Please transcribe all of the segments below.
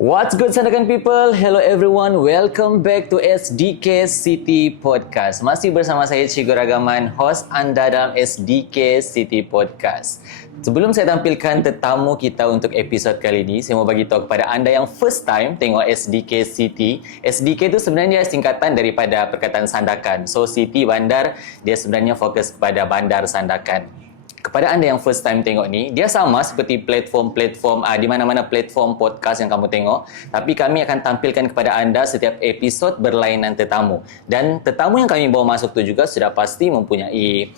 What's good Sandakan people? Hello everyone. Welcome back to SDK City Podcast. Masih bersama saya Cikgu Ragaman, host anda dalam SDK City Podcast. Sebelum saya tampilkan tetamu kita untuk episod kali ini, saya mau bagi tahu kepada anda yang first time tengok SDK City. SDK itu sebenarnya singkatan daripada perkataan Sandakan. So City bandar, dia sebenarnya fokus kepada bandar Sandakan. Kepada anda yang first time tengok ni, dia sama seperti platform-platform di mana-mana platform podcast yang kamu tengok, tapi kami akan tampilkan kepada anda setiap episod berlainan tetamu. Dan tetamu yang kami bawa masuk tu juga sudah pasti mempunyai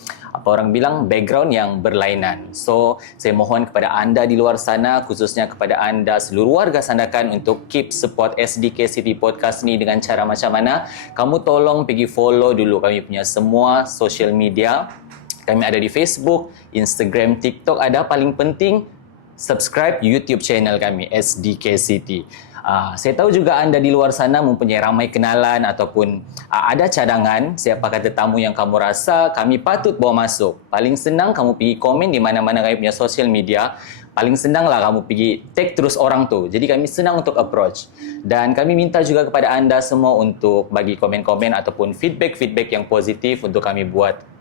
background yang berlainan. So, saya mohon kepada anda di luar sana, khususnya kepada anda seluruh warga Sandakan untuk keep support SDK City Podcast ni dengan cara macam mana? Kamu tolong pergi follow dulu kami punya semua social media. Kami ada di Facebook, Instagram, TikTok ada. Paling penting, subscribe YouTube channel kami, SDK City. Saya tahu juga anda di luar sana mempunyai ramai kenalan ataupun ada cadangan siapakah tetamu yang kamu rasa kami patut bawa masuk. Paling senang kamu pergi komen di mana-mana kami punya social media. Paling senanglah kamu pergi tag terus orang tu. Jadi kami senang untuk approach. Dan kami minta juga kepada anda semua untuk bagi komen-komen ataupun feedback-feedback yang positif untuk kami buat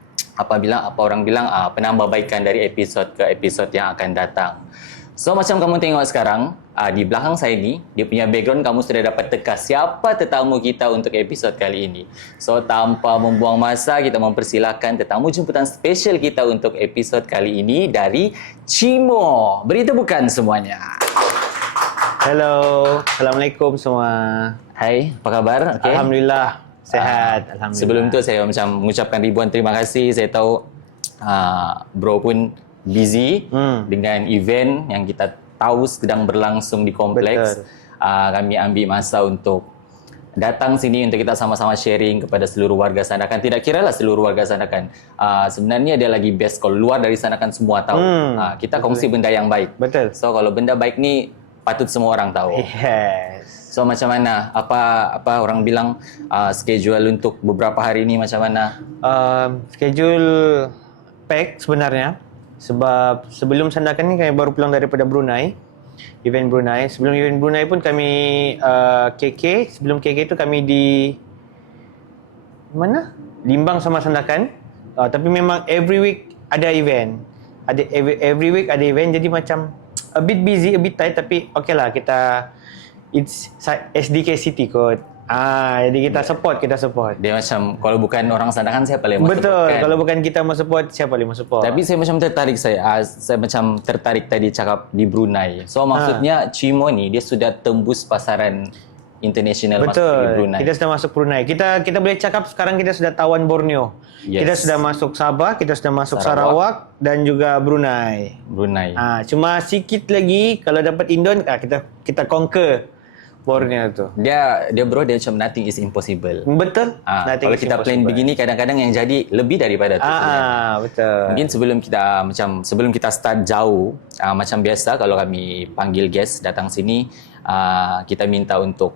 penambahbaikan dari episod ke episod yang akan datang. So macam kamu tengok sekarang, di belakang saya ni, dia punya background kamu sudah dapat teka siapa tetamu kita untuk episod kali ini. So tanpa membuang masa, kita mempersilakan tetamu jemputan special kita untuk episod kali ini dari Cimo. Beri tepukan semuanya. Hello, Assalamualaikum semua. Hai, apa kabar? Okay. Alhamdulillah. Sehat, Alhamdulillah. Sebelum tu saya mengucapkan ribuan terima kasih. Saya tahu bro pun busy dengan event yang kita tahu sedang berlangsung di kompleks. Kami ambil masa untuk datang sini untuk kita sama-sama sharing kepada seluruh warga Sandakan. Tidak kiralah seluruh warga Sandakan. Sebenarnya dia lagi best kalau luar dari Sandakan semua tahu. Kita kongsi benda yang baik. Betul. So kalau benda baik ni patut semua orang tahu. Yes. So macam mana? Apa orang bilang schedule untuk beberapa hari ni macam mana? Schedule pack sebenarnya. Sebab sebelum Sandakan ni kami baru pulang daripada Brunei. Event Brunei. Sebelum event Brunei pun kami KK. Sebelum KK tu kami di mana? Limbang sama Sandakan. Tapi memang every week ada event. Every week ada event. Jadi macam a bit busy, a bit tight. Tapi okay lah kita... It's SDK City kot. Jadi kita support. Dia macam kalau bukan orang Sandakan siapa boleh masuk. Betul. Kan? Kalau bukan kita mau support, siapa boleh mau support. Tapi saya macam tertarik saya macam tertarik tadi cakap di Brunei. So maksudnya Cimo ni dia sudah tembus pasaran international masuk di Brunei. Kita sudah masuk Brunei. Kita boleh cakap sekarang kita sudah tawan Borneo. Yes. Kita sudah masuk Sabah, kita sudah masuk Sarawak dan juga Brunei. Cuma sikit lagi kalau dapat Indon kita conquer Borneo tu. Dia macam nothing is impossible. Betul. Kalau kita plan begini kadang-kadang yang jadi lebih daripada tu. Betul. Mungkin sebelum kita start jauh, macam biasa kalau kami panggil guest datang sini, kita minta untuk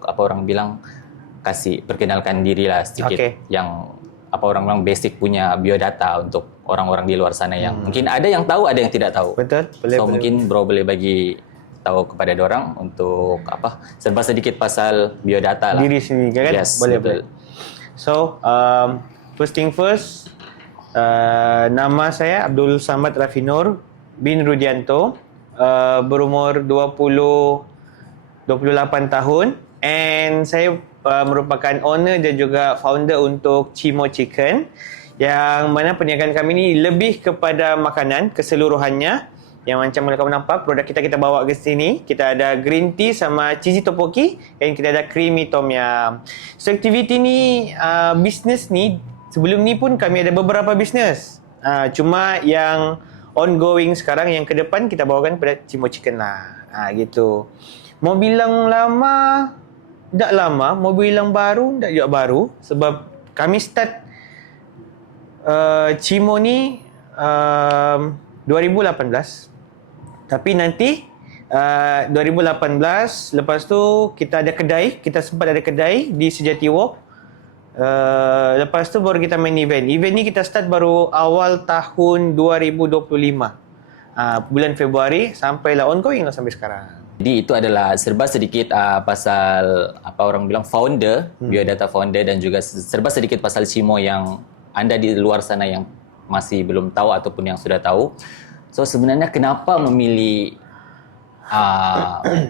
kasih perkenalkan diri lah sedikit. Yang basic punya biodata untuk orang-orang di luar sana yang mungkin ada yang tahu, ada yang tidak tahu. Betul. Mungkin bro boleh bagi tahu kepada dorang untuk serba sedikit pasal biodata lah. Diri sendiri kan? Yes, boleh. betul. So, first thing first, nama saya Abdul Samad Rafinur bin Rudianto, berumur 28 tahun, and saya merupakan owner dan juga founder untuk Cimo Chicken, yang mana perniagaan kami ni lebih kepada makanan keseluruhannya. Yang macam mana kamu nampak, produk kita bawa ke sini. Kita ada green tea sama cheesy tteokbokki, dan kita ada creamy tom yum. So aktiviti ni, bisnes ni, sebelum ni pun kami ada beberapa bisnes. Cuma yang ongoing sekarang, yang ke depan kita bawakan pada Cimo Chicken lah. Gitu. Mau bilang lama, tak lama. Mau bilang baru, tak juga baru. Sebab kami start Cimo ni 2018. Tapi nanti 2018 lepas tu kita ada kedai, kita sempat ada kedai di Sejati Walk. Lepas tu baru kita main event. Event ni kita start baru awal tahun 2025. Bulan Februari sampailah ongoing lah sampai sekarang. Jadi itu adalah serba sedikit pasal apa orang bilang founder, biodata founder, dan juga serba sedikit pasal Cimo yang anda di luar sana yang masih belum tahu ataupun yang sudah tahu. So sebenarnya kenapa memilih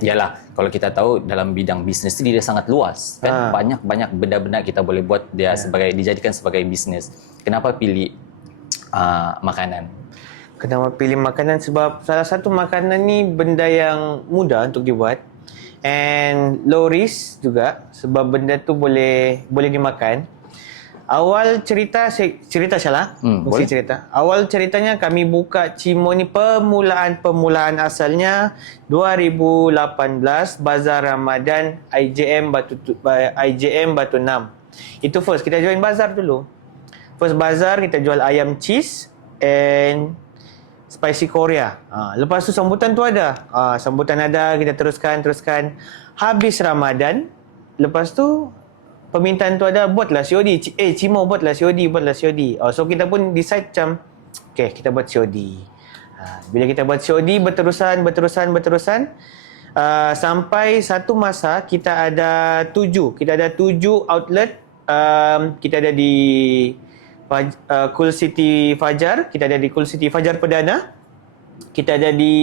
yalah, kalau kita tahu dalam bidang bisnes itu dia sangat luas kan, banyak benda-benda kita boleh buat dia sebagai dijadikan sebagai bisnes. Kenapa pilih makanan? Kenapa pilih makanan? Sebab salah satu makanan ni benda yang mudah untuk dibuat and low risk juga, sebab benda tu boleh dimakan. Awal cerita salah. Boleh. Cerita. Awal ceritanya kami buka Cimo ni permulaan asalnya 2018 Bazar Ramadan IJM Batu 6. Itu first kita join bazar dulu. First bazar kita jual ayam cheese and spicy Korea. Lepas tu sambutan tu ada. Sambutan ada, kita teruskan. Habis Ramadan, lepas tu permintaan tu ada, buatlah COD. Cimo buatlah COD. So kita pun decide macam, okay, kita buat COD. Bila kita buat COD, berterusan. Sampai satu masa kita ada 7 outlet. Kita ada di Cool City Fajar, kita ada di Cool City Fajar Perdana, kita ada di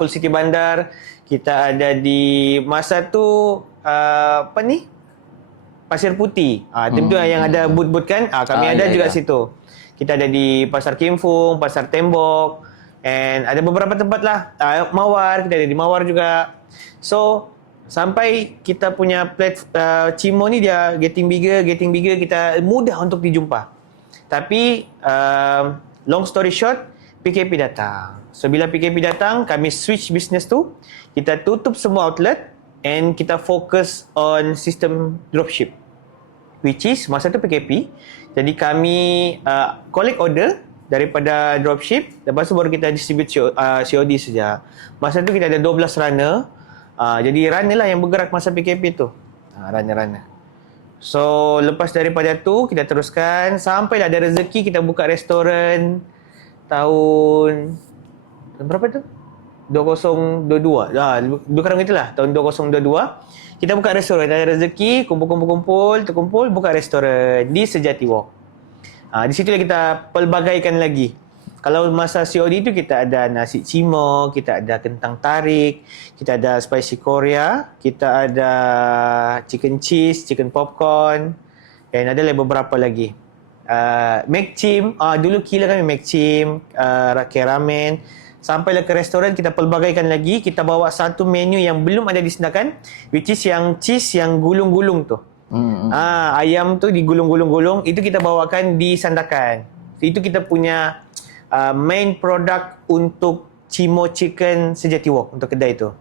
Cool City Bandar, kita ada di masa tu Pasir Putih. Tentu yang ada booth-booth kan, kami ada juga situ. Kita ada di Pasar Kimfung, Pasar Tembok, and ada beberapa tempat lah. Mawar, kita ada di Mawar juga. So sampai kita punya Cimo ni dia getting bigger, kita mudah untuk dijumpa. Tapi long story short, PKP datang. So bila PKP datang, kami switch business tu, kita tutup semua outlet and kita fokus on sistem dropship, which is masa tu PKP. Jadi kami collect order daripada dropship, lepas tu baru kita distribute COD saja. Masa tu kita ada 12 runner. Jadi runner lah yang bergerak masa PKP tu. Runner. So lepas daripada tu kita teruskan sampailah ada rezeki kita buka restoran tahun berapa tu? 2022. Lebih kurang itulah, tahun 2022. Kita buka restoran, ada rezeki, terkumpul buka restoran di Sejati Walk. Di situ kita pelbagaikan lagi. Kalau masa COD tu kita ada nasi Cimo, kita ada kentang tarik, kita ada spicy Korea, kita ada chicken cheese, chicken popcorn, dan ada beberapa lagi. McChim, dulu kira kami McChim, rakyat ramen. Sampailah ke restoran, kita pelbagaikan lagi, kita bawa satu menu yang belum ada disenakan, which is yang cheese yang gulung-gulung tu. Ayam tu digulung-gulung-gulung, itu kita bawakan di Sandakan. Itu kita punya main product untuk Cimo Chicken Sejati Walk, untuk kedai tu.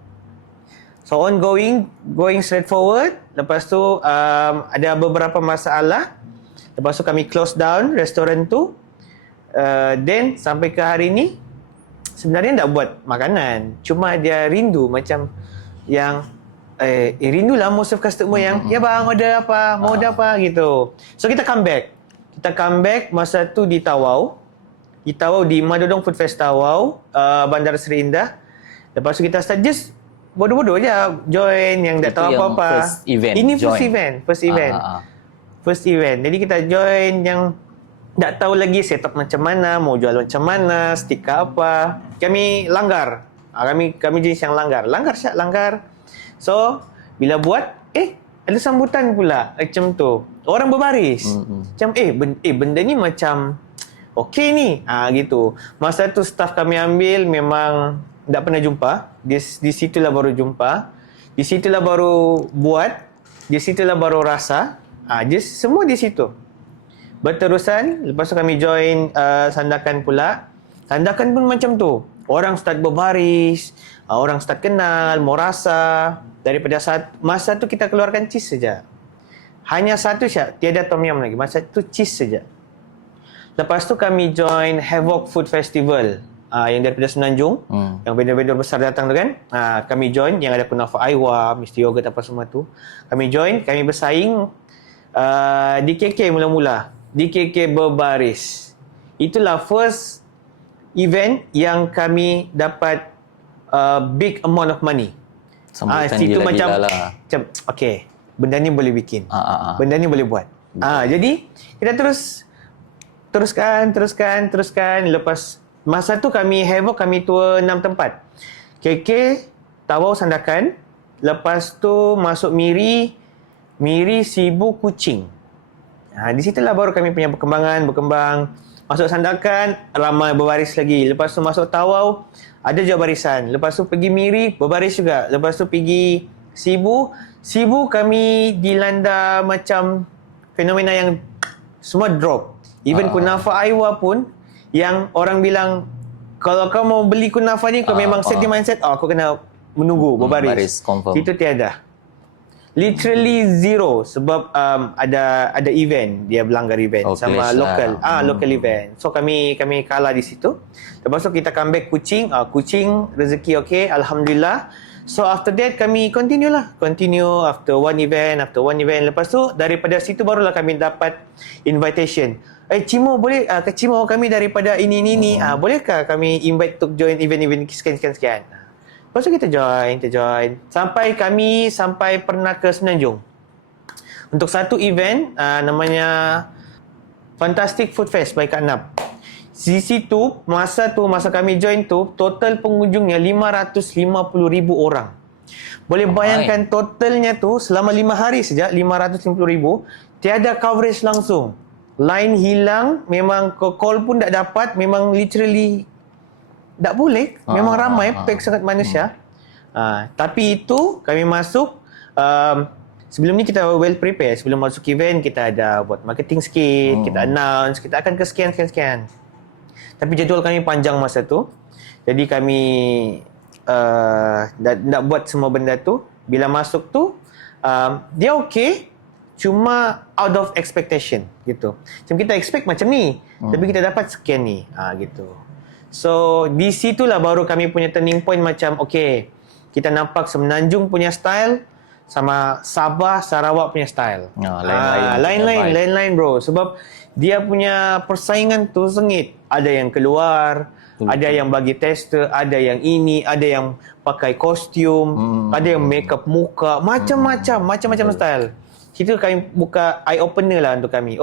So going straight forward. Lepas tu ada beberapa masalah. Lepas tu kami close down restoran tu. Then sampai ke hari ni sebenarnya tak buat makanan, cuma dia rindu macam yang rindulah most of customer yang ya bang order apa, mau order apa gitu. So kita come back masa tu di Tawau di Madodong Food Fest Tawau, Bandar Seri Indah. Lepas tu kita start just bodoh-bodoh je join yang tak tahu apa-apa. First event. Ini first event. Jadi kita join yang tak tahu lagi setup macam mana, mau jual macam mana, stiker apa. Kami langgar. Kami jenis yang langgar. Langgar. So, bila buat, ada sambutan pula macam tu. Orang berbaris. Macam, benda ni macam okey ni. Gitu. Masa tu staff kami ambil memang tak pernah jumpa. Di situlah baru jumpa. Di situlah baru buat. Di situlah baru rasa. Just semua di situ. Berterusan, lepas tu kami join Sandakan pula. Sandakan pun macam tu. Orang start berbaris, orang start kenal, mau rasa. Daripada masa tu kita keluarkan cheese saja. Hanya satu saja, tiada tom yum lagi. Masa tu cheese saja. Lepas tu kami join Havoc Food Festival. Yang daripada Semenanjung. Yang vendor-vendor besar datang tu kan. Kami join, yang ada kunafa Aiwa, Mr. Yogurt apa semua tu. Kami join, kami bersaing di KK mula-mula. Di KK berbaris. Itulah first event yang kami dapat big amount of money. Sambutan situ gila-gila macam lah. macam okay, benda ni boleh bikin. Ah. Benda ni boleh buat. Jadi kita teruskan. Lepas masa tu kami tour 6 tempat. KK, Tawau, Sandakan. Lepas tu masuk Miri, Sibu, Kuching. Di situlah baru kami punya berkembang. Masuk Sandakan, ramai berbaris lagi. Lepas tu masuk Tawau, ada juga barisan. Lepas tu pergi Miri, berbaris juga. Lepas tu pergi Sibu kami dilanda macam fenomena yang semua drop. Even kunafa Aiwa pun, yang orang bilang, kalau kau mau beli kunafa ni, kau memang set di mindset, kau kena menunggu, berbaris. Baris, confirm. Itu tiada. Literally zero sebab ada event, dia berlanggar event sama clash local lah. local event. So kami kalah di situ. Lepas tu kita comeback Kuching, Kuching rezeki okey, alhamdulillah. So after that kami continue after one event. Lepas tu daripada situ barulah kami dapat invitation. Cimo boleh ke Cimo, kami daripada ini. Bolehkah kami invite untuk join event-event sekian. Lepas tu kita join. Sampai pernah ke Semenanjung. Untuk satu event, namanya Fantastic Food Fest by Kak Nap. Di situ, masa kami join tu, total pengunjungnya 550,000 orang. Boleh bayangkan totalnya tu, selama 5 hari saja, 550,000, tiada coverage langsung. Line hilang, memang call pun tak dapat, memang literally tak boleh, memang ramai, pack sangat manusia. Tapi itu kami masuk, sebelum ni kita well prepare. Sebelum masuk event, kita ada buat marketing sikit, kita announce, kita akan ke sekian. Tapi jadual kami panjang masa tu. Jadi kami nak buat semua benda tu. Bila masuk tu, dia okey, cuma out of expectation gitu. Macam kita expect macam ni, tapi kita dapat sekian ni, gitu. So di situlah baru kami punya turning point, macam okay, kita nampak Semenanjung punya style sama Sabah, Sarawak punya style. Lain-lain bro. Sebab dia punya persaingan tu sengit. Ada yang keluar, ada yang bagi tester, ada yang ini, ada yang pakai kostum, ada yang makeup muka, macam-macam style. Situ kami buka eye opener lah untuk kami.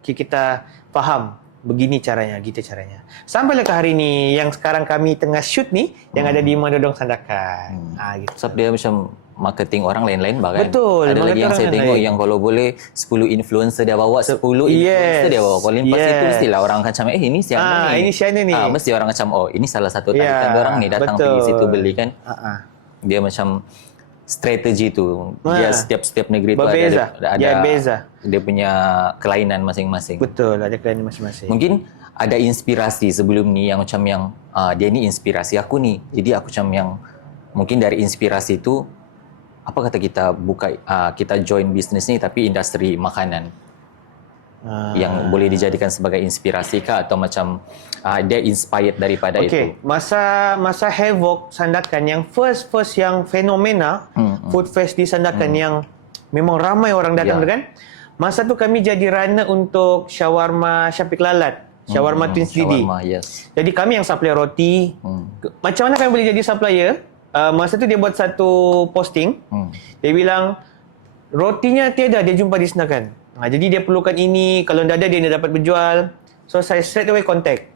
Kita faham begini caranya, gitu caranya. Sampailah ke hari ni yang sekarang kami tengah shoot ni, yang ada di Mandodong Sandakan. Gitu. Sebab dia macam marketing orang lain-lain bah kan. Betul. Ada lagi yang saya tengok lain. yang kalau boleh 10 influencer dia bawa, 10 influencer dia bawa. Kalau lepas itu mestilah orang akan macam ini siapa ni. Ini siapa ni. Mesti orang macam ini salah satu tarikan orang ni datang pergi situ beli kan. Dia macam strategi tu. Dia setiap negeri berbeza. tu ada beza. Dia punya kelainan masing-masing. Betul, ada kelainan masing-masing. Mungkin ada inspirasi sebelum ni yang macam yang dia ni inspirasi aku ni. Jadi aku macam yang mungkin dari inspirasi tu apa kata kita buka kita join bisnes ni tapi industri makanan. Yang boleh dijadikan sebagai inspirasi kah atau macam dia inspired daripada itu. Masa Havoc Sandakan yang first yang fenomena food fest di Sandakan yang memang ramai orang datang kan. Masa tu kami jadi runner untuk shawarma Syafiq Lalat, shawarma Twins Didi. Yes. Jadi kami yang supply roti. Macam mana kami boleh jadi supplier? Masa tu dia buat satu posting. Dia bilang rotinya tiada, dia jumpa di Sandakan. Jadi dia perlukan ini, kalau tidak ada dia tidak dapat berjual. So saya straight away contact.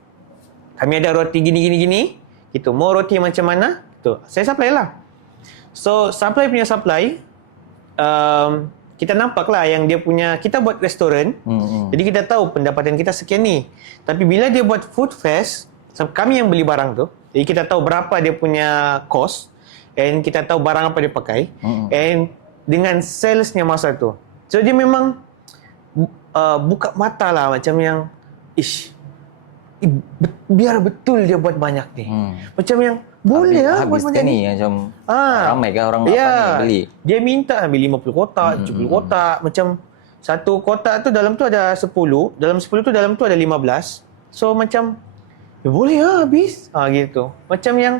Kami ada roti gini. Gitu. Mau roti macam mana? Gitu. Saya supply lah. So supply punya supply, kita nampak lah yang dia punya, kita buat restoran. Jadi kita tahu pendapatan kita sekian ni. Tapi bila dia buat food fest, kami yang beli barang tu, jadi kita tahu berapa dia punya cost, and kita tahu barang apa dia pakai, and dengan salesnya masa tu. So dia memang buka mata lah, macam yang biar betul dia buat banyak ni. Macam yang boleh lah buat banyak ni. Macam ramai kan orang ni beli. Dia minta ambil 50 kotak, 70 kotak. Macam satu kotak tu dalam tu ada 10, dalam 10 tu dalam tu ada 15. So macam boleh lah habis. Gitu. Macam yang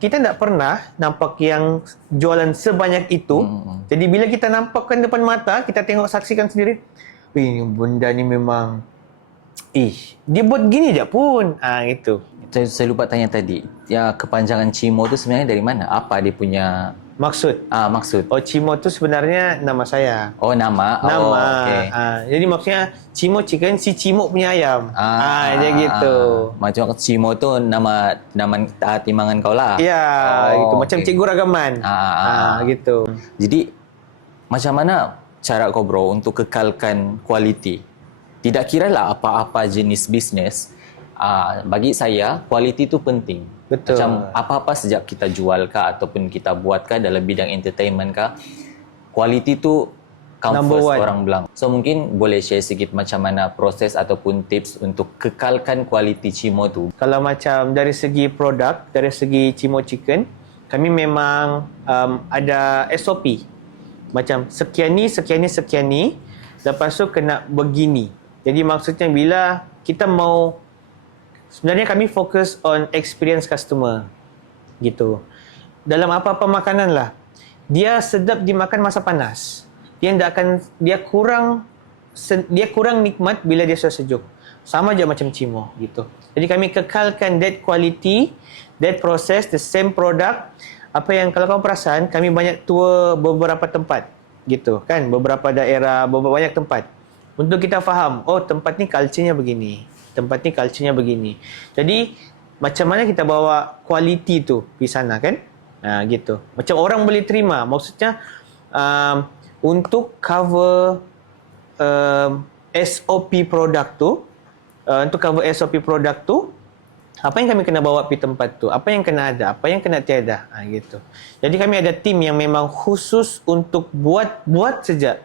kita tak pernah nampak yang jualan sebanyak itu. Jadi bila kita nampakkan depan mata, kita tengok, saksikan sendiri, ini benda ni memang dia buat gini je pun. Gitu. Saya lupa tanya tadi, ya kepanjangan Cimo tu sebenarnya dari mana? Apa dia punya Maksud. Maksud. Oh, Cimo tu sebenarnya nama saya. Oh, nama. Nama. Oh, okay. Jadi maksudnya Cimo Chicken, si Cimo punya ayam. Dia gitu. Macam Cimo tu nama timbangan kau lah. Ya, gitu. Macam okay. cikgu ragaman. Gitu. Jadi, macam mana cara kau bro untuk kekalkan kualiti? Tidak kira lah apa-apa jenis bisnes, bagi saya kualiti tu penting. Betul. Macam apa-apa sejak kita jual kah ataupun kita buat kah dalam bidang entertainment kah, kualiti tu come Number first, one. orang bilang. So mungkin boleh share sikit macam mana proses ataupun tips untuk kekalkan kualiti Cimo tu. Kalau macam dari segi produk, dari segi Cimo Chicken, kami memang ada SOP. Macam sekian ni, lepas tu kena begini. Jadi maksudnya bila kita mau, sebenarnya kami fokus on experience customer. Gitu. Dalam apa-apa makanan lah, dia sedap dimakan masa panas. Dia kurang nikmat bila dia sudah sejuk. Sama je macam Cimo gitu. Jadi kami kekalkan that quality, that process, the same product. Apa yang kalau kau perasan, kami banyak tour beberapa tempat gitu kan, beberapa daerah, beberapa banyak tempat. Untuk kita faham, oh tempat ni culture-nya begini, tempat ni culture-nya begini. Jadi macam mana kita bawa quality tu di sana kan? Gitu. Macam orang boleh terima. Maksudnya untuk cover SOP produk tu, apa yang kami kena bawa pergi tempat tu, apa yang kena ada, apa yang kena tiada, gitu. Jadi kami ada tim yang memang khusus untuk buat saja.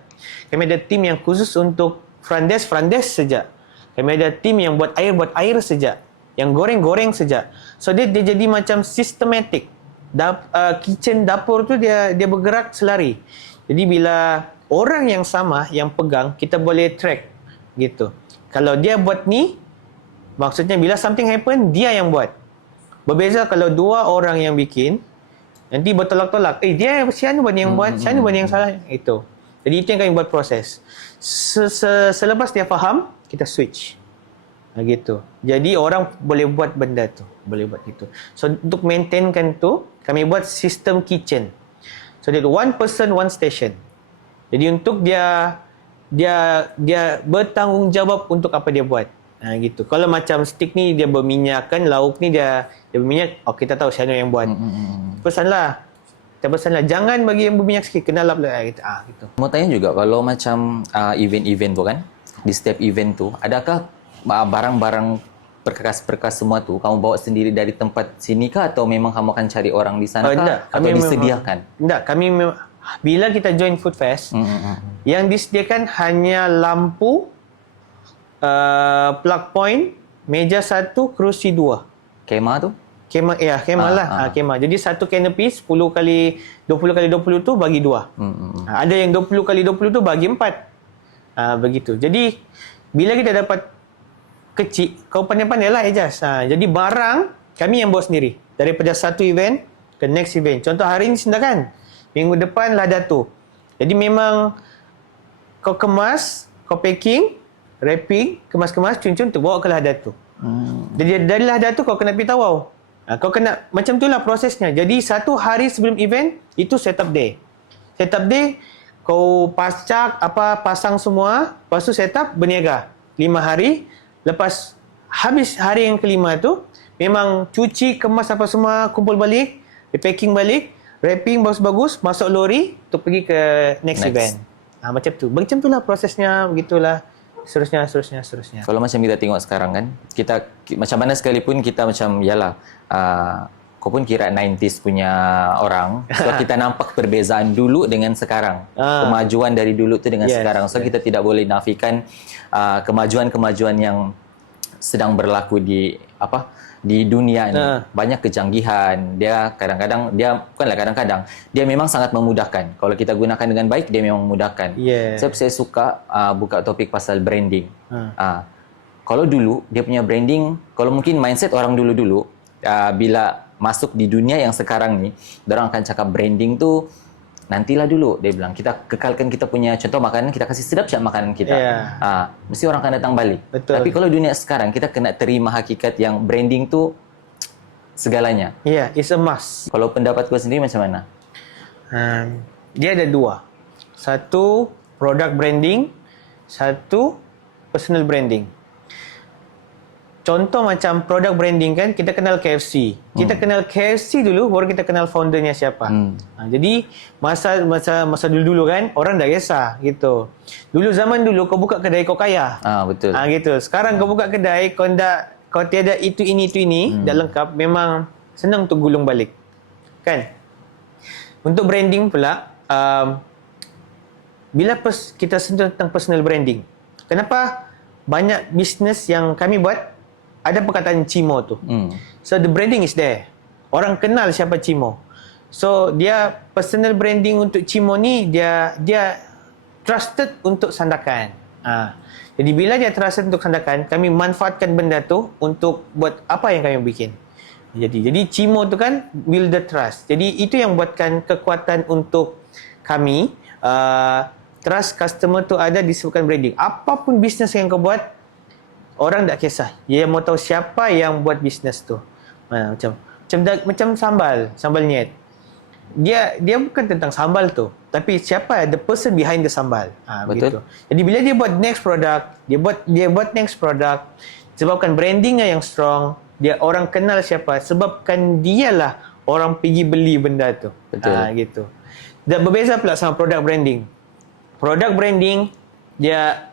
Kami ada tim yang khusus untuk front desk saja. Kami ada tim yang buat air saja, yang goreng saja. So dia jadi macam systematic. Kitchen dapur tu dia bergerak selari. Jadi bila orang yang sama yang pegang, kita boleh track gitu. Kalau dia buat ni, maksudnya bila something happen, dia yang buat. Berbeza kalau dua orang yang bikin, nanti bertolak-tolak. Dia si anu buat yang buat, si anu buat yang salah. Itu. Jadi itu yang kami buat proses. Selepas dia faham, kita switch. Gitu. Jadi orang boleh buat benda tu. Boleh buat itu. So untuk maintainkan tu, kami buat sistem kitchen. So dia one person, one station. Jadi untuk dia bertanggungjawab untuk apa dia buat. Gitu. Kalau macam steak ni dia berminyak kan, lauk ni dia berminyak, kita tahu siapa yang buat. Pesanlah. Kita pesanlah jangan bagi yang berminyak sikit, kena lap gitu. Gitu. Mau tanya juga kalau macam event-event tu kan, di setiap event tu, adakah barang-barang perkakas-perkas semua tu kamu bawa sendiri dari tempat sini kah atau memang kamu akan cari orang di sana kah atau disediakan? Kami bila kita join Food Fest, yang disediakan hanya lampu, plug point, meja 1, kerusi 2. Kemah tu? Kemah lah. Kemah. Jadi satu canopy 10 kali 20 kali 20 tu bagi 2. Ada yang 20 kali 20 tu bagi 4. Begitu. Jadi bila kita dapat kecil, kau pandai-pandai lah Ejaz. Jadi barang kami yang bawa sendiri. Daripada satu event ke next event. Contoh hari ni Sindakan. Minggu depan Lahadatul. Jadi memang kau kemas, kau packing, wrapping, kemas-kemas, cun-cun tu bawa ke Lahadatul. Jadi dari Lahadatul kau kena pergi Tawau. Kau kena, macam tu lah prosesnya. Jadi satu hari sebelum event, itu setup day. Setup day, kau pasang semua, lepas tu setup, berniaga. 5 hari, lepas habis hari yang kelima tu, memang cuci, kemas apa semua, kumpul balik, packing balik, wrapping bagus-bagus, masuk lori, untuk pergi ke next event. Macam tu. Macam tu lah prosesnya, begitulah. Seterusnya. Kalau macam kita tengok sekarang kan, kita macam mana sekalipun kita macam yalah, kau pun kira 90s punya orang. So kita nampak perbezaan dulu dengan sekarang. Kemajuan dari dulu tu dengan sekarang. So kita tidak boleh nafikan kemajuan-kemajuan yang sedang berlaku di dunia ni. Banyak kecanggihan. Dia kadang-kadang, dia memang sangat memudahkan. Kalau kita gunakan dengan baik, dia memang memudahkan. Sebab saya suka buka topik pasal branding. Kalau dulu dia punya branding, kalau mungkin mindset orang dulu-dulu, bila masuk di dunia yang sekarang ni, orang akan cakap branding tu nantilah dulu. Dia bilang kita kekalkan kita punya contoh makanan, kita kasih sedap siap makanan kita. Mesti orang akan datang balik. Betul. Tapi kalau dunia sekarang kita kena terima hakikat yang branding tu segalanya. It's a must. Kalau pendapat kau sendiri macam mana? Dia ada dua. Satu product branding, satu personal branding. Contoh macam product branding kan, kita kenal KFC. Kita kenal KFC dulu, baru kita kenal foundernya siapa. Jadi masa dulu kan, orang dah kisah gitu. Dulu zaman dulu kau buka kedai kau kaya. Betul. Gitu. Sekarang kau buka kedai kau tiada itu ini dah lengkap, memang senang untuk gulung balik. Kan? Untuk branding pula, bila kita sentuh tentang personal branding, kenapa banyak bisnes yang kami buat ada perkataan Cimo tu. So the branding is there. Orang kenal siapa Cimo. So dia personal branding untuk Cimo ni dia trusted untuk sandakan. Jadi bila dia trusted untuk sandakan, kami manfaatkan benda tu untuk buat apa yang kami bikin. Jadi Cimo tu kan build the trust. Jadi itu yang buatkan kekuatan untuk kami. Trust customer tu ada disebabkan branding. Apapun bisnes yang kau buat, orang tak kisah. Dia mau tahu siapa yang buat bisnes tu. Macam sambal nyet. Dia bukan tentang sambal tu, tapi siapa the person behind the sambal. Betul. Begitu. Jadi bila dia buat next product, dia buat next product, sebabkan brandingnya yang strong, dia orang kenal siapa, sebabkan dialah orang pergi beli benda tu. Betul. Gitu. Dan berbeza pula sama product branding. Product branding dia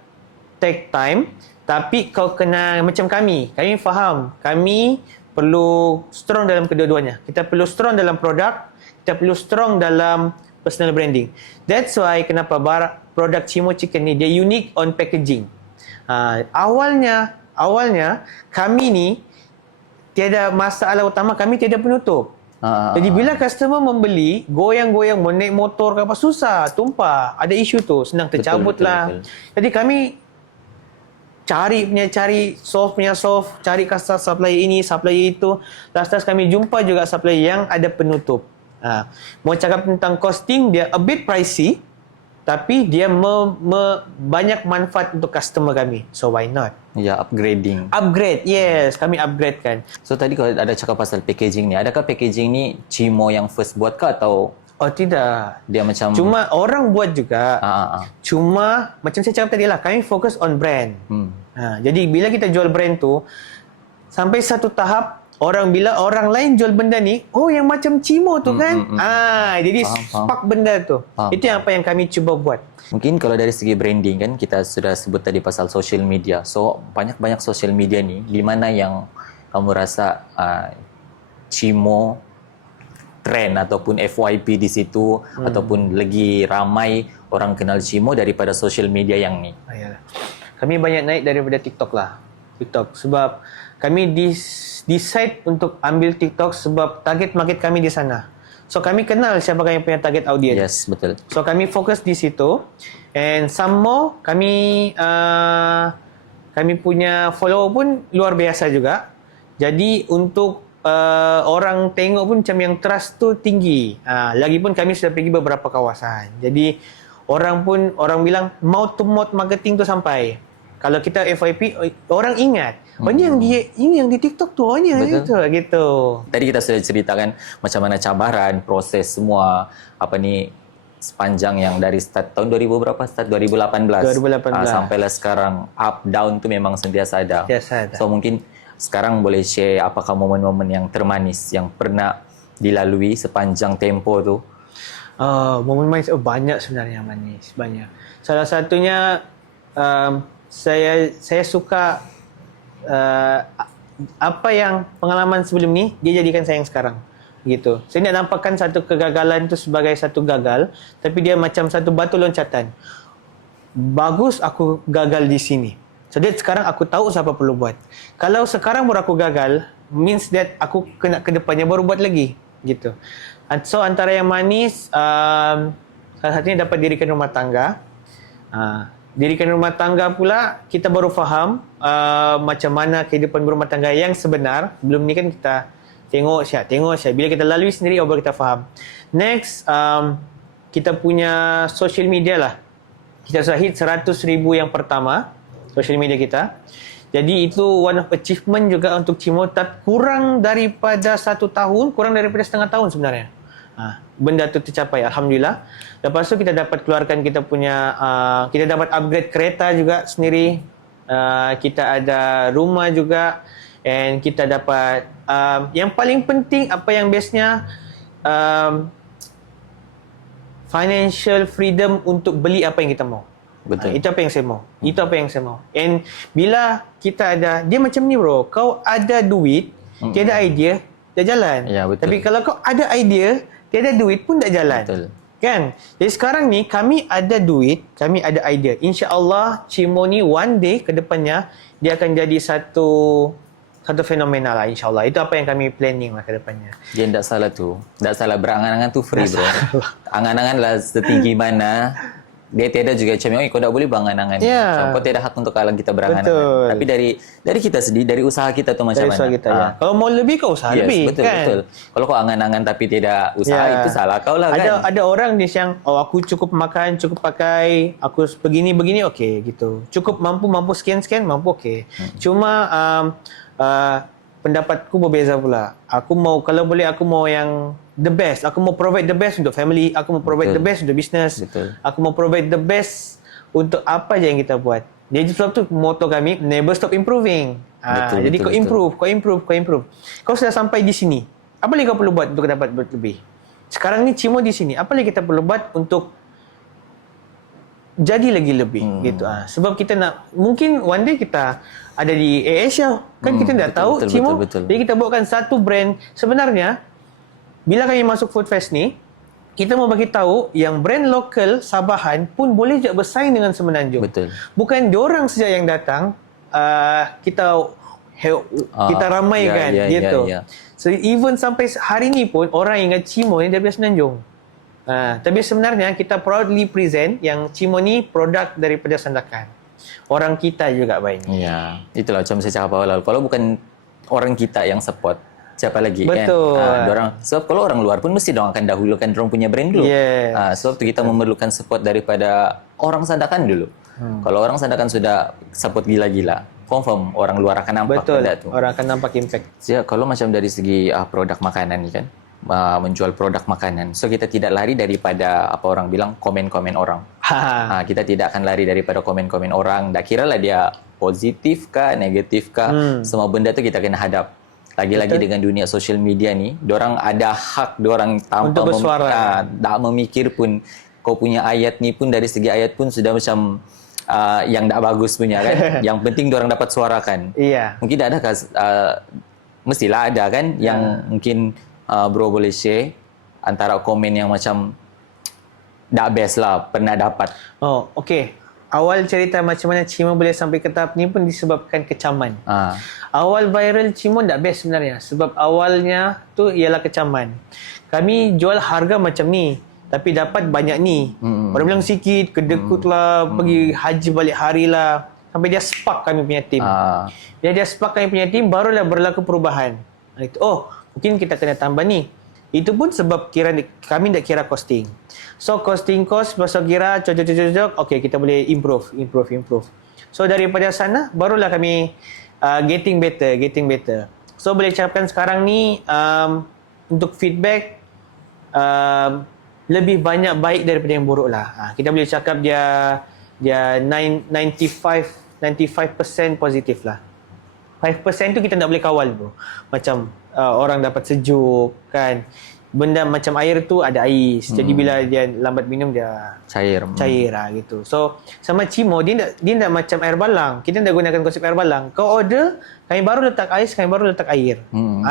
take time, tapi kau kena macam kami faham, kami perlu strong dalam kedua-duanya. Kita perlu strong dalam produk, kita perlu strong dalam personal branding. That's why kenapa produk Cimo Chicken ni dia unique on packaging. Awalnya kami ni tiada masalah utama, kami tiada penutup. Jadi bila customer membeli, goyang-goyang, mau naik motor ke apa, susah, tumpah, ada isu tu, senang tercabut lah. Jadi kami cari solve, cari kasar supplier ini, supplier itu. Last kami jumpa juga supplier yang ada penutup. Mau cakap tentang costing, dia a bit pricey, tapi dia banyak manfaat untuk customer kami. So why not? Ya, upgrading. Upgrade, yes, kami upgrade kan. So tadi kalau ada cakap pasal packaging ni, adakah packaging ni Cimo yang first buat ke atau tidak? Dia macam Cuma orang buat juga. Cuma macam saya cakap tadi lah, kami fokus on brand. Jadi bila kita jual brand tu, sampai satu tahap bila orang lain jual benda ni, yang macam Cimo tu kan. Jadi spark benda tu. Itu yang apa yang kami cuba buat. Mungkin kalau dari segi branding kan, kita sudah sebut tadi pasal social media. So banyak social media ni, di mana yang kamu rasa Cimo trend ataupun FYP di situ, ataupun lagi ramai orang kenal Cimo daripada social media yang ni? Kami banyak naik daripada TikTok lah. Sebab kami decide untuk ambil TikTok sebab target market kami di sana. So kami kenal siapa kami punya target audience. Yes, betul. So kami fokus di situ. And some more, kami punya follower pun luar biasa juga. Jadi untuk orang tengok pun macam yang trust tu tinggi. Lagipun kami sudah pergi beberapa kawasan. Jadi orang bilang mouth to mouth marketing tu sampai. Kalau kita FYP, orang ingat. Ini yang di TikTok tu, gitu. Tadi kita sudah ceritakan macam mana cabaran, proses semua sepanjang yang dari start tahun 2000 berapa? Start 2018. Sampailah sekarang, up down tu memang sentiasa ada. So mungkin sekarang boleh share apakah momen-momen yang termanis yang pernah dilalui sepanjang tempo tu? Momen manis banyak sebenarnya, manis, banyak. Salah satunya saya suka apa yang pengalaman sebelum ni dia jadikan saya yang sekarang gitu. Saya nak nampakkan satu kegagalan tu sebagai satu gagal, tapi dia macam satu batu loncatan. Bagus aku gagal di sini. So sekarang aku tahu siapa perlu buat. Kalau sekarang baru aku gagal, means that aku kena ke depannya baru buat lagi gitu. So antara yang manis, salah satunya dapat dirikan rumah tangga. Dirikan rumah tangga pula, kita baru faham macam mana kehidupan berumah tangga yang sebenar. Belum ni kan kita tengok siap. Bila kita lalui sendiri, baru kita faham. Next, kita punya social media lah. Kita sudah hit 100,000 yang pertama, social media kita. Jadi itu one of achievement juga untuk Cimo. Kurang daripada 1 tahun, kurang daripada setengah tahun sebenarnya. Benda tu tercapai, alhamdulillah. Lepas tu kita dapat keluarkan kita punya kita dapat upgrade kereta juga sendiri. Kita ada rumah juga, and kita dapat yang paling penting, apa yang bestnya, financial freedom untuk beli apa yang kita mau. Betul. Itu apa yang saya mau. Itu apa yang saya mau. And bila kita ada, dia macam ni bro, kau ada duit, tiada idea, dah jalan. Ya, betul. Tapi kalau kau ada idea, tiada duit pun tak jalan. Betul. Kan? Jadi sekarang ni kami ada duit, kami ada idea. InsyaAllah Cimo ni one day ke depannya dia akan jadi satu fenomena lah, insyaAllah. Itu apa yang kami planning lah ke depannya. Dia tak salah tu. Tak salah, berangan-angan tu free bro. Angan-angan lah setinggi mana, dia tiada juga macam, kau tak boleh berangan-angan. Ya. Kau tiada hak untuk kalang kita berangan-angan. Betul. Tapi dari kita sendiri, dari usaha kita tu macam Dari mana. usaha kita, ya. Kalau mau lebih, kau usaha lebih. Betul, kan? betul. Kalau kau angan-angan tapi tidak usaha, itu salah kau lah kan. Ada orang dia yang, aku cukup makan, cukup pakai, aku begini-begini, okey gitu. Cukup mampu sekian-sekian, mampu okey. Cuma pendapatku berbeza pula. Aku mau, kalau boleh aku mau yang the best. Aku mau provide the best untuk family, aku mau provide the best untuk business. Betul. Aku mau provide the best untuk apa je yang kita buat. Jadi sebab tu motto kami, never stop improving. Betul, Jadi betul, kau improve. Kau sudah sampai di sini. Apa lagi kau perlu buat untuk dapat lebih? Sekarang ni Cimo di sini. Apa lagi kita perlu buat untuk jadi lagi lebih gitu. Sebab kita nak, mungkin one day kita ada di Asia kan, kita tak tahu Cimo. Jadi kita buatkan satu brand. Sebenarnya bila kami masuk Food Fest ni, kita mau bagi tahu yang brand lokal Sabahan pun boleh juga bersaing dengan Semenanjung. Betul. Bukan diorang saja yang datang, kita ramaikan gitu. So even sampai hari ni pun orang ingat Cimo ni daripada Semenanjung. Tapi sebenarnya kita proudly present yang Cimo ni produk daripada Sandakan. Orang kita juga baik ni. Ya, itulah macam saya cakap awal. Kalau bukan orang kita yang support, siapa lagi? Betul. Kan? Dorang, sebab kalau orang luar pun mesti dorang akan dahulukan dorang punya brand dulu. Yes. Sebab tu kita memerlukan support daripada orang Sandakan dulu. Kalau orang Sandakan sudah support gila-gila, confirm orang luar akan nampak benda tu. Orang akan nampak impact. Ya, kalau macam dari segi produk makanan ni kan, menjual produk makanan. So kita tidak lari daripada apa orang bilang komen-komen orang. Kita tidak akan lari daripada komen-komen orang. Tak kira lah dia positif kah, negatif kah, semua benda tu kita kena hadap. Lagi-lagi dengan dunia social media ni, dorang ada hak dorang tanpa untuk bersuara. Tak memikir pun. Kau punya ayat ni pun dari segi ayat pun sudah macam yang tak bagus punya kan. Yang penting dorang dapat suarakan. Iya. Mungkin tak ada mestilah ada kan yang mungkin bro boleh share antara komen yang macam tak best lah pernah dapat. Oh, okey. Awal cerita macam mana Cimo boleh sampai ke tahap ni pun disebabkan kecaman. Awal viral Cimo tak best sebenarnya. Sebab awalnya tu ialah kecaman. Kami jual harga macam ni, tapi dapat banyak ni. Orang bilang sikit, kedekut lah, pergi haji balik hari lah. Sampai dia spark kami punya tim. Dia spark kami punya tim, barulah berlaku perubahan. Oh, mungkin kita kena tambah ni. Itu pun sebab kami tak kira costing. So costing cost, pasal kira cocok. Okay, kita boleh improve. So daripada sana, barulah kami getting better. So boleh cakapkan sekarang ni untuk feedback lebih banyak baik daripada yang buruk lah. Kita boleh cakap dia 95% positif lah. 5% tu kita tak boleh kawal bro. Macam orang dapat sejuk kan. Benda macam air tu ada ais. Jadi bila dia lambat minum dia cair lah gitu. So sama Cimo dia tak macam air balang. Kita tak gunakan konsep air balang. Kau order, kami baru letak ais, kami baru letak air.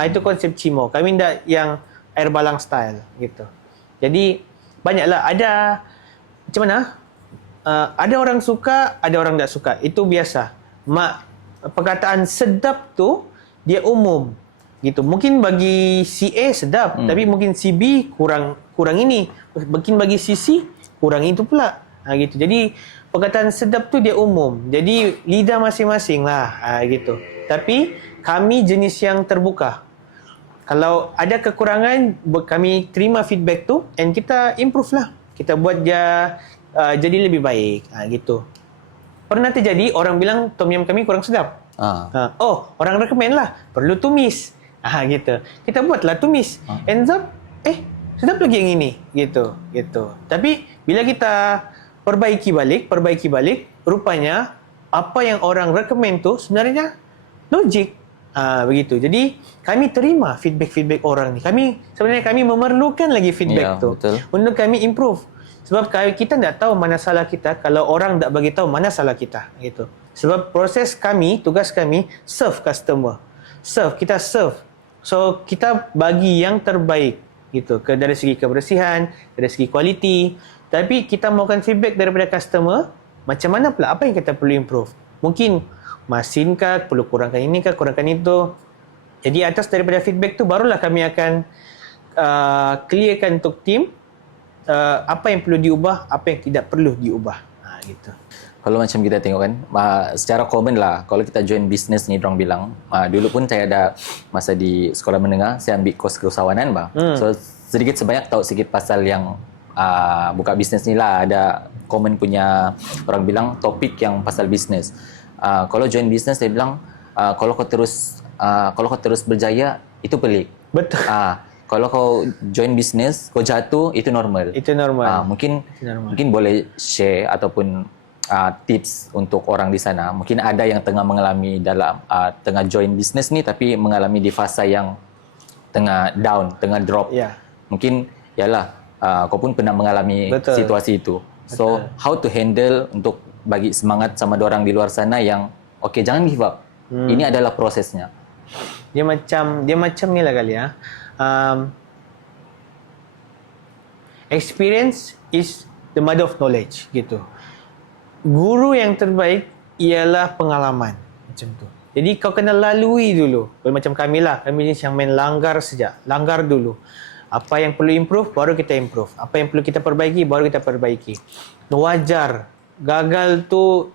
Itu konsep Cimo. Kami tak yang air balang style gitu. Jadi banyaklah ada macam mana? Ada orang suka, ada orang tak suka. Itu biasa. Perkataan sedap tu dia umum gitu. Mungkin bagi si A sedap, tapi mungkin si B kurang ini. Mungkin bagi si C kurang itu pula. Gitu. Jadi perkataan sedap tu dia umum. Jadi lidah masing-masing lah gitu. Tapi kami jenis yang terbuka. Kalau ada kekurangan, kami terima feedback tu and kita improve lah. Kita buat dia jadi lebih baik gitu. Pernah terjadi orang bilang tom yum kami kurang sedap. Orang recommend lah perlu tumis. Gitu. Kita buatlah tumis. Ends up sedap lagi yang ini, gitu. Tapi bila kita perbaiki balik, rupanya apa yang orang recommend tu sebenarnya logik. Begitu. Jadi kami terima feedback orang ni. Sebenarnya kami memerlukan lagi feedback tu betul. untuk kami improve. Sebab kita tak tahu mana salah kita kalau orang tak bagi tahu mana salah kita, gitu. Sebab tugas kami serve customer. Kita serve. So kita bagi yang terbaik, gitu. Dari segi kebersihan, dari segi kualiti. Tapi kita mahukan feedback daripada customer, macam mana pula, apa yang kita perlu improve. Mungkin masin kah, perlu kurangkan ini kah, kurangkan itu. Jadi atas daripada feedback tu barulah kami akan clearkan untuk tim apa yang perlu diubah, apa yang tidak perlu diubah. Gitu. Kalau macam kita tengok kan, secara common lah, kalau kita join bisnes ni, dorang bilang, dulu pun saya ada masa di sekolah menengah, saya ambil kos keusahawanan bah. So sedikit sebanyak tahu sikit pasal yang buka bisnes ni lah. Ada common punya, orang bilang topik yang pasal bisnes. Kalau join bisnes, dia bilang kalau kau terus berjaya, itu pelik. Betul. Kalau kau join bisnes, kau jatuh, itu normal. Mungkin boleh share ataupun tips untuk orang di sana. Mungkin ada yang tengah mengalami tengah join bisnes ni, tapi mengalami di fasa yang tengah down, tengah drop. Mungkin kau pun pernah mengalami situasi itu. So how to handle untuk bagi semangat sama orang di luar sana yang jangan give up. Ini adalah prosesnya. Dia macam ni lah kali ya. Experience is the mother of knowledge, gitu. Guru yang terbaik ialah pengalaman, macam tu. Jadi kau kena lalui dulu. Macam kami ni yang main langgar dulu. Apa yang perlu improve, baru kita improve. Apa yang perlu kita perbaiki, baru kita perbaiki. Wajar. Gagal tu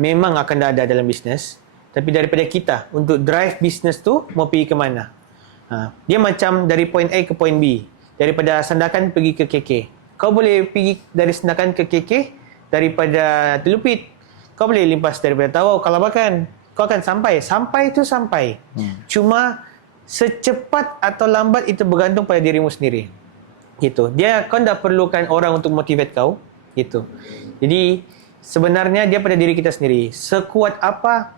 memang akan ada dalam bisnes. Tapi daripada kita untuk drive bisnes tu mau pergi ke mana. Dia macam dari point A ke point B. Daripada Sandakan pergi ke KK. Kau boleh pergi dari Sandakan ke KK daripada Telupit. Kau boleh limpas daripada Tawau, Kalabakan. Kau akan sampai. Sampai. Cuma secepat atau lambat itu bergantung pada dirimu sendiri. Gitu. Kau tak perlukan orang untuk motivate kau. Gitu. Jadi sebenarnya dia pada diri kita sendiri. Sekuat apa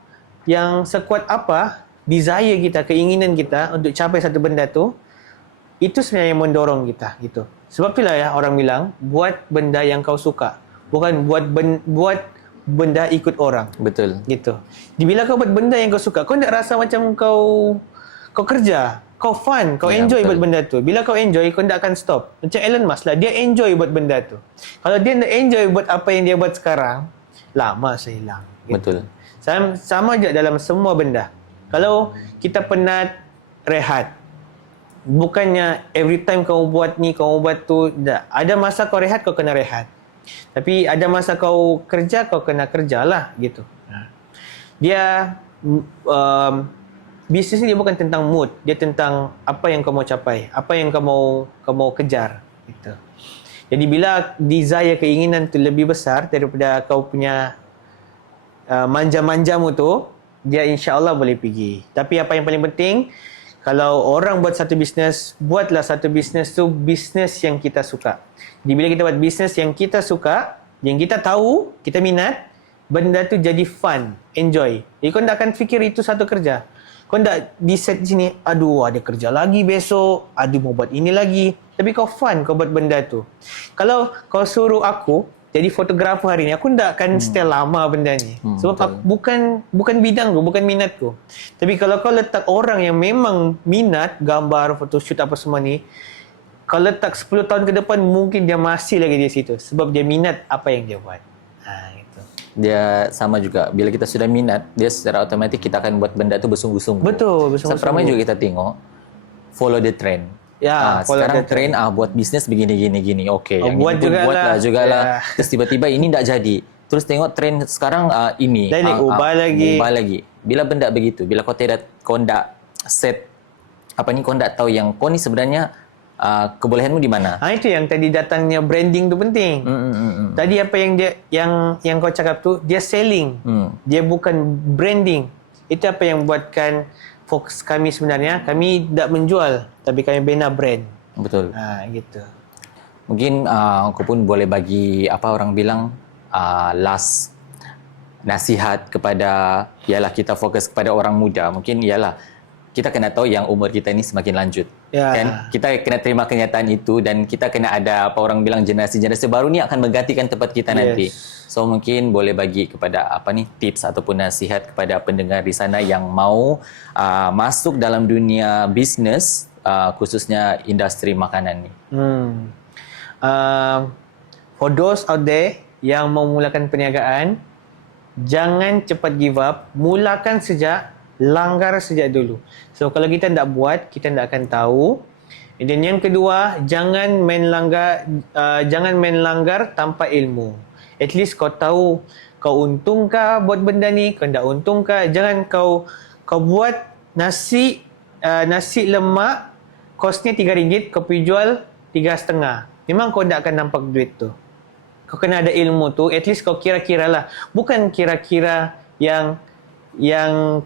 desire kita, keinginan kita untuk capai satu benda tu, itu sebenarnya yang mendorong kita, gitu. Sebab itulah ya orang bilang, buat benda yang kau suka, bukan buat benda ikut orang. Betul. Gitu. Bila kau buat benda yang kau suka, kau tak rasa macam kau kerja, kau fun, kau enjoy buat benda tu. Bila kau enjoy, kau tak akan stop. Macam Elon Musk lah, dia enjoy buat benda tu. Kalau dia tak enjoy buat apa yang dia buat sekarang, lama saya hilang. Gitu. Betul. Sama je dalam semua benda. Kalau kita penat, rehat. Bukannya every time kau buat ni, kau buat tu. Ada masa kau rehat, kau kena rehat. Tapi ada masa kau kerja, kau kena kerjalah, gitu. Dia bisnes ni dia bukan tentang mood, dia tentang apa yang kau mau capai, apa yang kau mau kejar, gitu. Jadi bila desire, keinginan tu lebih besar daripada kau punya manja-manjamu tu, dia insya-Allah boleh pergi. Tapi apa yang paling penting, kalau orang buat satu bisnes, buatlah satu bisnes tu bisnes yang kita suka. Jadi bila kita buat bisnes yang kita suka, yang kita tahu, kita minat, benda tu jadi fun, enjoy. Jadi kau tak akan fikir itu satu kerja. Kau tak di set di sini, aduh ada kerja lagi besok, aduh mau buat ini lagi. Tapi kau fun, kau buat benda tu. Kalau kau suruh aku jadi fotografer hari ni, aku tak akan stay lama benda ni. Sebab aku, bukan bidang aku, bukan minatku. Tapi kalau kau letak orang yang memang minat gambar, photoshoot apa semua ni, kau letak 10 tahun ke depan, mungkin dia masih lagi di situ. Sebab dia minat apa yang dia buat. Itu. Dia sama juga. Bila kita sudah minat, dia secara otomatik kita akan buat benda tu bersungguh-sungguh. Betul, bersungguh-sungguh. Ramai juga kita tengok, follow the trend. Ya, sekarang trend buat bisnes begini. Okey, yang buat ini pun buatlah jugalah. Ya. Terus tiba-tiba ini tak jadi. Terus tengok trend sekarang ini. Ubah lagi. Bila benda begitu, bila kau tak set kau tak tahu yang kau ni sebenarnya kebolehanmu di mana. Itu yang tadi datangnya branding tu penting. Tadi apa yang dia yang kau cakap tu, dia selling. Dia bukan branding. Itu apa yang buatkan fokus kami sebenarnya, kami tak menjual, tapi kami bina brand. Betul. Gitu. Mungkin aku pun boleh bagi apa orang bilang last nasihat kepada, ialah kita fokus kepada orang muda. Mungkin ialah kita kena tahu yang umur kita ni semakin lanjut. Ya. Kan? Kita kena terima kenyataan itu dan kita kena ada apa orang bilang generasi-generasi baru ni akan menggantikan tempat kita nanti. So mungkin boleh bagi kepada tips ataupun nasihat kepada pendengar di sana yang mau masuk dalam dunia bisnes, khususnya industri makanan ni. For those out there yang mau mulakan perniagaan, jangan cepat give up, mulakan sejak, langgar sejak dulu. So kalau kita tak buat, kita tak akan tahu. Dan yang kedua, jangan main langgar tanpa ilmu. At least kau tahu kau untung kah buat benda ni, kau tak untung kah. Jangan kau buat nasi lemak kosnya RM3, kau pergi jual RM3.5. Memang kau tak akan nampak duit tu. Kau kena ada ilmu tu. At least kau kira-kira lah. Bukan kira-kira yang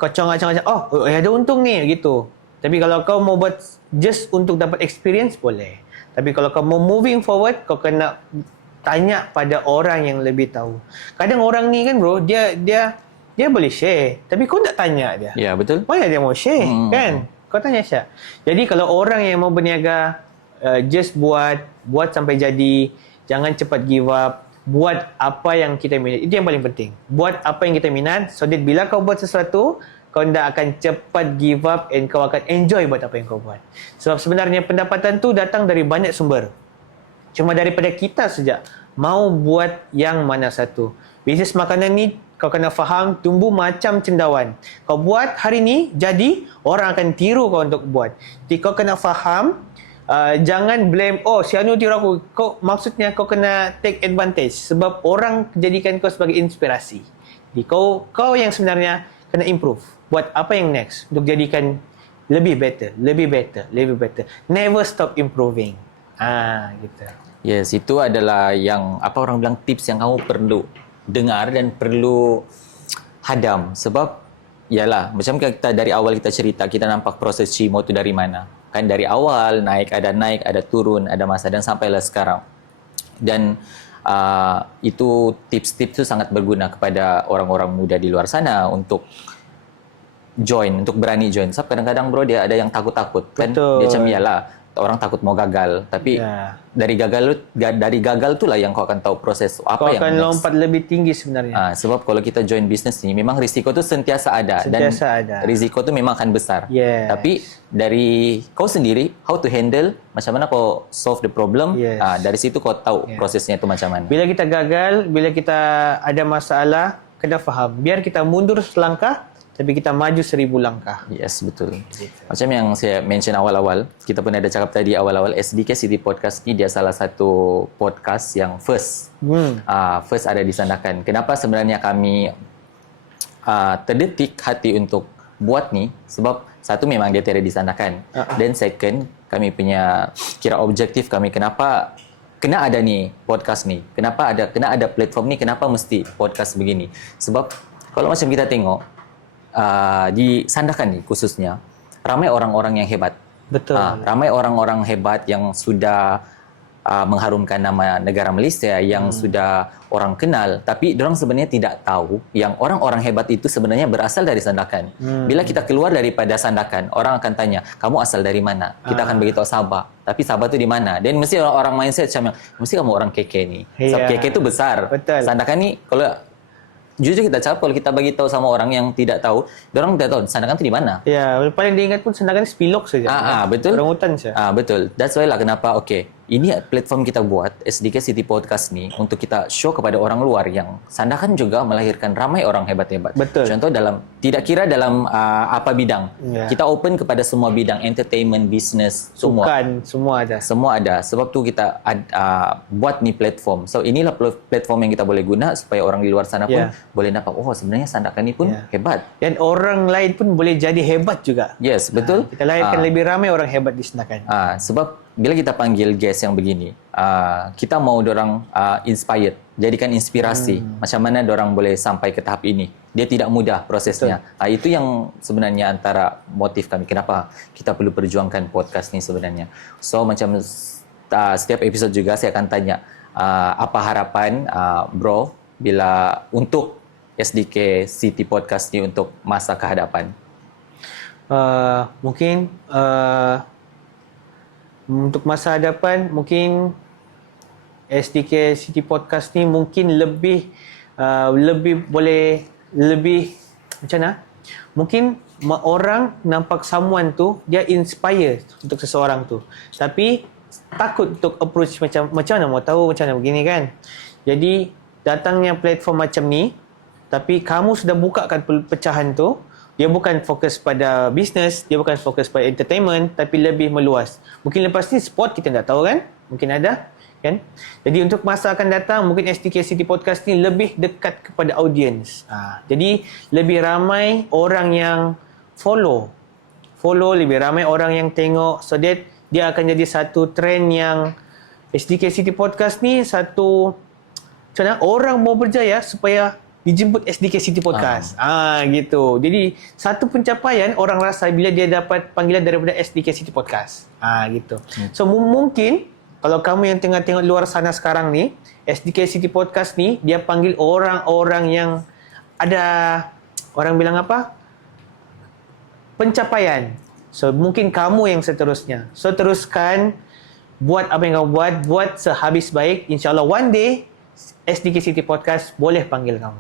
kau congak-congak, ada untung ni gitu. Tapi kalau kau mau buat just untuk dapat experience, boleh. Tapi kalau kau mau moving forward, kau kena tanya pada orang yang lebih tahu. Kadang orang ni kan bro, dia boleh share, tapi kau tak tanya dia. Ya, betul. Mana dia mau share, kan? Kau tanya Syak. Jadi kalau orang yang mau berniaga, just buat sampai jadi. Jangan cepat give up. Buat apa yang kita minat. Itu yang paling penting. Buat apa yang kita minat, so that bila kau buat sesuatu, kau tak akan cepat give up and kau akan enjoy buat apa yang kau buat. Sebab sebenarnya pendapatan tu datang dari banyak sumber. Cuma daripada kita saja mau buat yang mana satu. Bisnes makanan ni kau kena faham tumbuh macam cendawan. Kau buat hari ni, jadi orang akan tiru kau untuk buat. Jadi kau kena faham, jangan blame, si Anu tiru aku. Maksudnya kau kena take advantage sebab orang jadikan kau sebagai inspirasi. Jadi kau yang sebenarnya kena improve. Buat apa yang next untuk jadikan lebih better. Never stop improving. Gitu. Yes, itu adalah yang apa orang bilang tips yang kamu perlu dengar dan perlu hadam. Sebab yalah, macam kita dari awal kita cerita, kita nampak proses Cimo tu dari mana. Kan dari awal naik, ada turun, ada masa dan sampailah sekarang. Dan itu tips-tips itu sangat berguna kepada orang-orang muda di luar sana untuk berani join. Sebab kadang-kadang bro, dia ada yang takut-takut kan. Dia macam yalah, orang takut mau gagal, tapi dari gagal itulah yang kau akan tahu proses apa kau yang akan next. lompat lebih tinggi sebenarnya. Sebab kalau kita join bisnes ni, memang risiko tu sentiasa ada. Risiko tu memang akan besar. Tapi dari kau sendiri, how to handle, macam mana kau solve the problem, dari situ kau tahu prosesnya tu macam mana. Bila kita gagal, bila kita ada masalah, kena faham, biar kita mundur selangkah, tapi kita maju 1000 langkah. Yes, betul. Macam yang saya mention awal-awal, kita pun ada cakap tadi awal-awal, SDK City Podcast ni dia salah satu podcast yang first ada disandarkan. Kenapa sebenarnya kami terdetik hati untuk buat ni? Sebab satu, memang dia tidak disandarkan. Dan second, kami punya kira objektif kami, kenapa kena ada ni podcast ni? Kena ada platform ni? Kenapa mesti podcast begini? Sebab kalau macam kita tengok, di Sandakan ni khususnya, ramai orang-orang yang hebat. Betul. Ramai orang-orang hebat yang sudah mengharumkan nama negara Malaysia, yang sudah orang kenal, tapi diorang sebenarnya tidak tahu yang orang-orang hebat itu sebenarnya berasal dari Sandakan. Bila kita keluar daripada Sandakan, orang akan tanya, kamu asal dari mana? Kita akan beritahu Sabah. Tapi Sabah tu di mana? Dan mesti orang mindset macam, mesti kamu orang KK ni. Sebab KK tu besar. Betul. Sandakan ni, kalau jujur kita cakap, kalau kita bagi tahu sama orang yang tidak tahu, diorang tidak tahu Sandakan tu di mana. Ya, paling diingat pun Sandakan Spilok saja. Betul. Orang hutan saja. Betul. That's why lah kenapa ini platform kita buat SDK City Podcast ni untuk kita show kepada orang luar yang Sandakan juga melahirkan ramai orang hebat-hebat. Betul. Contoh tidak kira dalam apa bidang. Kita open kepada semua bidang, entertainment, business, semua ada. Semua ada. Sebab tu kita buat ni platform. So inilah platform yang kita boleh guna supaya orang di luar sana pun boleh nampak, sebenarnya Sandakan ni pun hebat. Dan orang lain pun boleh jadi hebat juga. Yes, betul. Kita lahirkan lebih ramai orang hebat di Sandakan. Sebab bila kita panggil guest yang begini, kita mau dorang inspired, jadikan inspirasi macam mana dorang boleh sampai ke tahap ini. Dia tidak mudah prosesnya. Itu yang sebenarnya antara motif kami kenapa kita perlu perjuangkan podcast ni sebenarnya. So macam setiap episod juga saya akan tanya apa harapan bro bila untuk SDK City Podcast ni untuk masa kehadapan. Mungkin untuk masa hadapan mungkin SDK City Podcast ni mungkin lebih boleh lebih macam mana? Mungkin orang nampak someone tu dia inspire untuk seseorang tu. Tapi takut untuk approach macam mana mau tahu macam mana begini kan. Jadi datangnya platform macam ni tapi kamu sudah bukakan pecahan tu. Dia bukan fokus pada bisnes, dia bukan fokus pada entertainment, tapi lebih meluas. Mungkin lepas ni sport kita tak tahu kan? Mungkin ada, kan? Jadi untuk masa akan datang, mungkin SDK City Podcast ni lebih dekat kepada audience. Jadi lebih ramai orang yang follow, lebih ramai orang yang tengok, so that dia akan jadi satu trend yang SDK City Podcast ni satu macam mana? Orang mau berjaya supaya dijemput SDK City Podcast. Gitu. Jadi satu pencapaian orang rasa bila dia dapat panggilan daripada SDK City Podcast. Gitu. So mungkin kalau kamu yang tengah tengok luar sana sekarang ni, SDK City Podcast ni dia panggil orang-orang yang ada orang bilang apa? Pencapaian. So mungkin kamu yang seterusnya. So teruskan buat apa yang kamu buat sehabis baik. InsyaAllah one day SDK City Podcast boleh panggil kamu.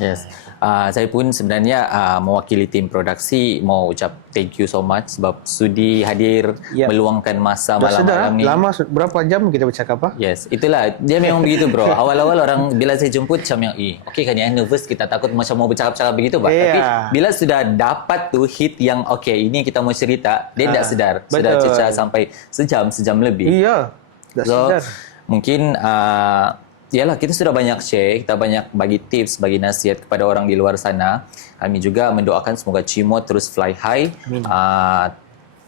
Yes. Saya pun sebenarnya mewakili tim produksi mau ucap thank you so much sebab sudi hadir meluangkan masa malam-malam ni. Lama berapa jam kita bercakap Yes, itulah dia memang begitu bro. Awal-awal orang bila saya jemput macam yang okey kan ya nervous, kita takut macam mau bercakap-cakap begitu Tapi bila sudah dapat tu hit yang okey ini kita mau cerita, dia tak sedar. Sudah cerita sampai sejam lebih. Iya. Tak sedar. Mungkin yalah, kita sudah banyak share, kita banyak bagi tips, bagi nasihat kepada orang di luar sana. Kami juga mendoakan semoga Cimo terus fly high,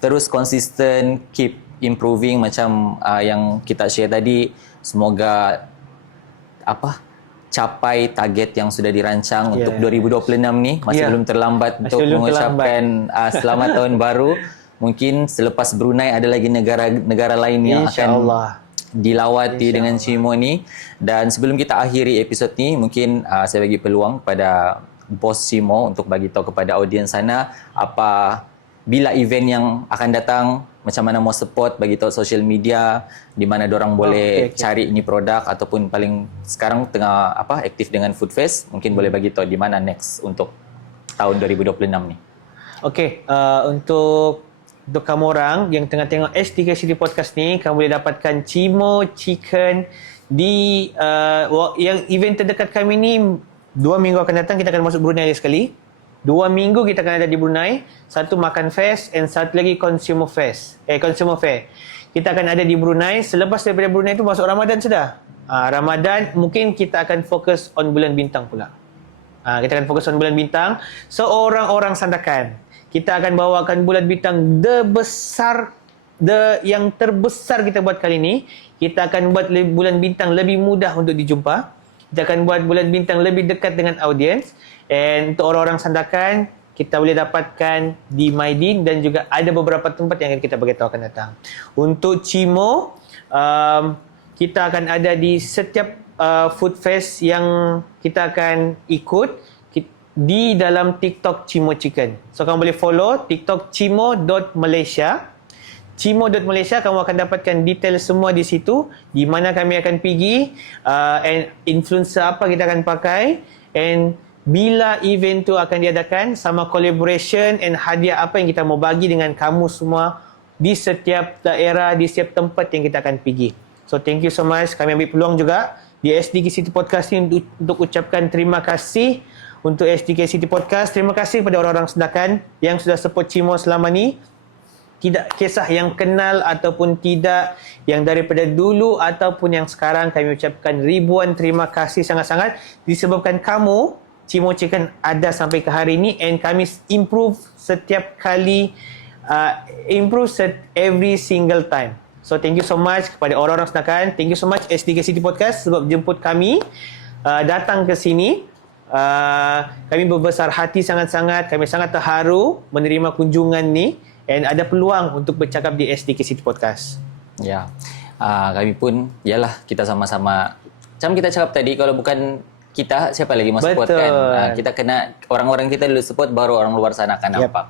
terus konsisten, keep improving macam yang kita share tadi. Semoga capai target yang sudah dirancang untuk 2026 ni. Masih belum terlambat untuk mengucapkan selamat tahun baru. Mungkin selepas Brunei ada lagi negara lain yang akan dilawati dengan Cimo ni. Dan sebelum kita akhiri episod ni, mungkin saya bagi peluang kepada bos Cimo untuk bagi tahu kepada audiens sana bila event yang akan datang, macam mana mau support, bagi tahu social media di mana dorang boleh cari ni produk, ataupun paling sekarang tengah aktif dengan Food Fest, mungkin boleh bagi tahu di mana next untuk tahun 2026 ni. Untuk kamu orang yang tengah tengok SDK City Podcast ni, kamu boleh dapatkan Cimo Chicken di yang event terdekat kami ni. 2 minggu akan datang kita akan masuk Brunei sekali. 2 minggu kita akan ada di Brunei. Satu Makan Fest and satu lagi Consumer Fair. Kita akan ada di Brunei. Selepas daripada Brunei tu masuk Ramadan sudah. Ramadan mungkin kita akan fokus on bulan bintang pula. Kita akan fokus on bulan bintang. So orang-orang sandakan, kita akan bawakan bulan bintang yang terbesar kita buat kali ini. Kita akan buat bulan bintang lebih mudah untuk dijumpa. Kita akan buat bulan bintang lebih dekat dengan audiens. And untuk orang-orang sandakan, kita boleh dapatkan di Maidin dan juga ada beberapa tempat yang akan kita beritahu akan datang. Untuk Cimo, kita akan ada di setiap Food Fest yang kita akan ikut di dalam TikTok Cimo Chicken. So kamu boleh follow TikTok cimo.malaysia. Cimo.malaysia, kamu akan dapatkan detail semua di situ, di mana kami akan pergi, and influencer apa kita akan pakai, and bila event tu akan diadakan, sama collaboration and hadiah apa yang kita mau bagi dengan kamu semua di setiap daerah, di setiap tempat yang kita akan pergi. So thank you so much. Kami ambil peluang juga di SDK City Podcast ini untuk ucapkan terima kasih untuk SDK City Podcast. Terima kasih kepada orang-orang sedakan yang sudah support Cimo selama ni. Tidak kisah yang kenal ataupun tidak, yang daripada dulu ataupun yang sekarang, kami ucapkan ribuan terima kasih sangat-sangat disebabkan kamu, Cimo Chicken, ada sampai ke hari ini, and kami improve setiap kali, every single time. So thank you so much kepada orang-orang Senakan. Thank you so much SDK City Podcast sebab jemput kami datang ke sini. Kami berbesar hati sangat-sangat. Kami sangat terharu menerima kunjungan ni and ada peluang untuk bercakap di SDK City Podcast. Ya. Kami pun yalah kita sama-sama macam kita cakap tadi, kalau bukan kita siapa lagi mau support kan. Kita kena orang-orang kita dulu support baru orang luar sana akan nampak.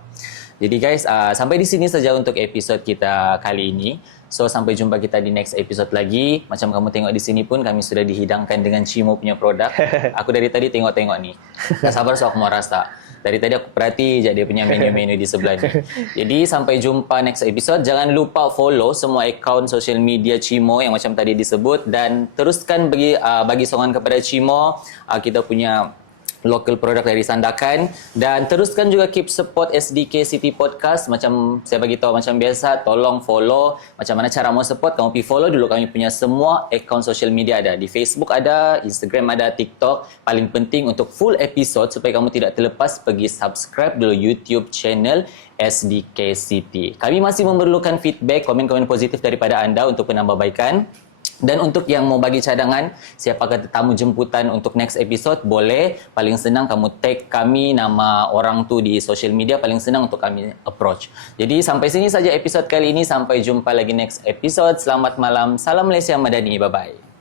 Jadi guys, sampai di sini saja untuk episod kita kali ini. So sampai jumpa kita di next episode lagi. Macam kamu tengok di sini pun kami sudah dihidangkan dengan Cimo punya produk. Aku dari tadi tengok-tengok ni. Tak sabar so aku mau rasa. Dari tadi aku perhati je dia punya menu-menu di sebelah ni. Jadi sampai jumpa next episode. Jangan lupa follow semua akaun social media Cimo yang macam tadi disebut dan teruskan bagi sokongan kepada Cimo. Kita punya local product dari Sandakan dan teruskan juga keep support SDK City Podcast. Macam saya bagi tahu macam biasa, tolong follow. Macam mana cara mau support, kamu pergi follow dulu kami punya semua akaun social media ada. Di Facebook ada, Instagram ada, TikTok. Paling penting untuk full episode supaya kamu tidak terlepas, pergi subscribe dulu YouTube channel SDK City. Kami masih memerlukan feedback, komen-komen positif daripada anda untuk penambahbaikan. Dan untuk yang mau bagi cadangan, siapakah tetamu jemputan untuk next episode, boleh. Paling senang kamu tag kami, nama orang tu di social media, paling senang untuk kami approach. Jadi sampai sini saja episode kali ini. Sampai jumpa lagi next episode. Selamat malam. Salam Malaysia Madani. Bye-bye.